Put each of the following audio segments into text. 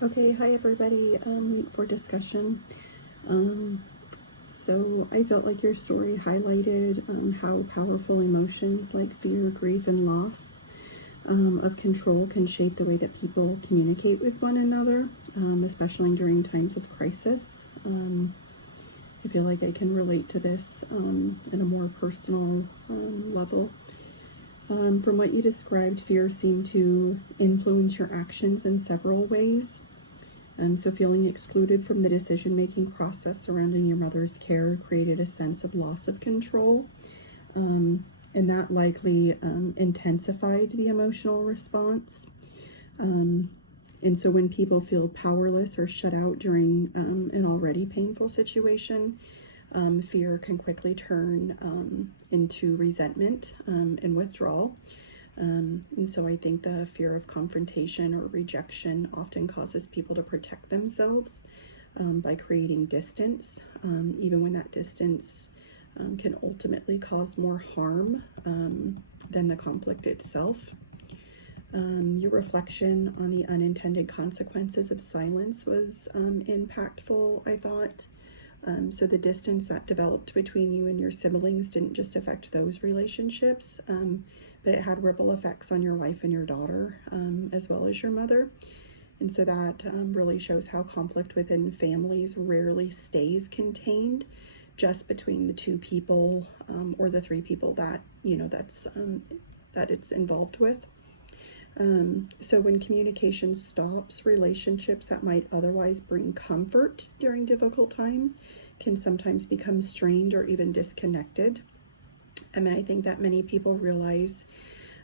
Okay, hi everybody. Week for discussion. So I felt like your story highlighted how powerful emotions like fear, grief, and loss of control can shape the way that people communicate with one another, especially during times of crisis. I feel like I can relate to this in a more personal level. From what you described, fear seemed to influence your actions in several ways. So feeling excluded from the decision-making process surrounding your mother's care created a sense of loss of control, and that likely intensified the emotional response. And so when people feel powerless or shut out during an already painful situation, fear can quickly turn into resentment and withdrawal. And so I think the fear of confrontation or rejection often causes people to protect themselves by creating distance, even when that distance can ultimately cause more harm than the conflict itself. Your reflection on the unintended consequences of silence was impactful, I thought. So the distance that developed between you and your siblings didn't just affect those relationships, but it had ripple effects on your wife and your daughter, as well as your mother. And so that really shows how conflict within families rarely stays contained just between the two people or the three people that, that it's involved with. So when communication stops, relationships that might otherwise bring comfort during difficult times can sometimes become strained or even disconnected. I think that many people realize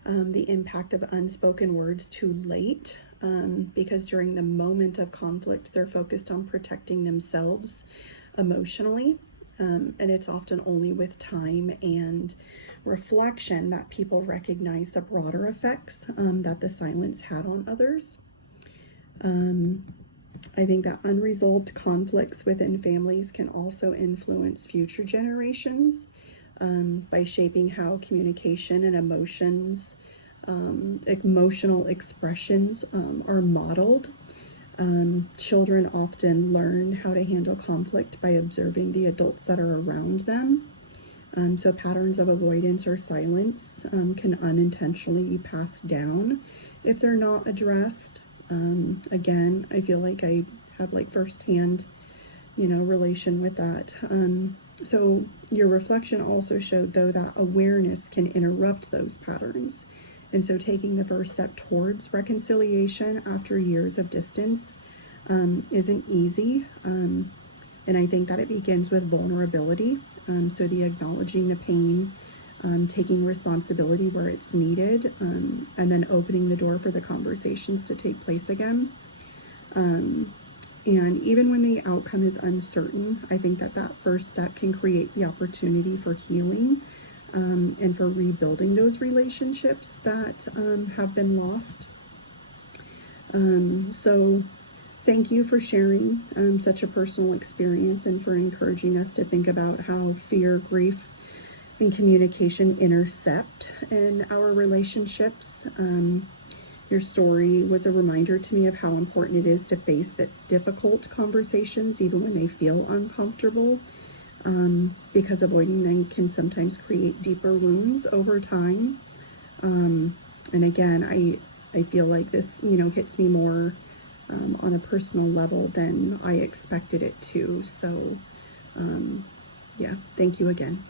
the impact of unspoken words too late, because during the moment of conflict, they're focused on protecting themselves emotionally. And it's often only with time and reflection that people recognize the broader effects that the silence had on others. I think that unresolved conflicts within families can also influence future generations by shaping how communication and emotional expressions are modeled. Children often learn how to handle conflict by observing the adults that are around them. So patterns of avoidance or silence can unintentionally be passed down if they're not addressed. Again, I feel like I have firsthand, relation with that. So your reflection also showed, though, that awareness can interrupt those patterns. And so taking the first step towards reconciliation after years of distance isn't easy. And I think that it begins with vulnerability. So the acknowledging the pain, taking responsibility where it's needed, and then opening the door for the conversations to take place again. And even when the outcome is uncertain, I think that first step can create the opportunity for healing and for rebuilding those relationships that have been lost. So thank you for sharing such a personal experience and for encouraging us to think about how fear, grief, and communication intercept in our relationships. Your story was a reminder to me of how important it is to face the difficult conversations, even when they feel uncomfortable, because avoiding them can sometimes create deeper wounds over time. And again, I feel like this, hits me more on a personal level than I expected it to. So, yeah, thank you again.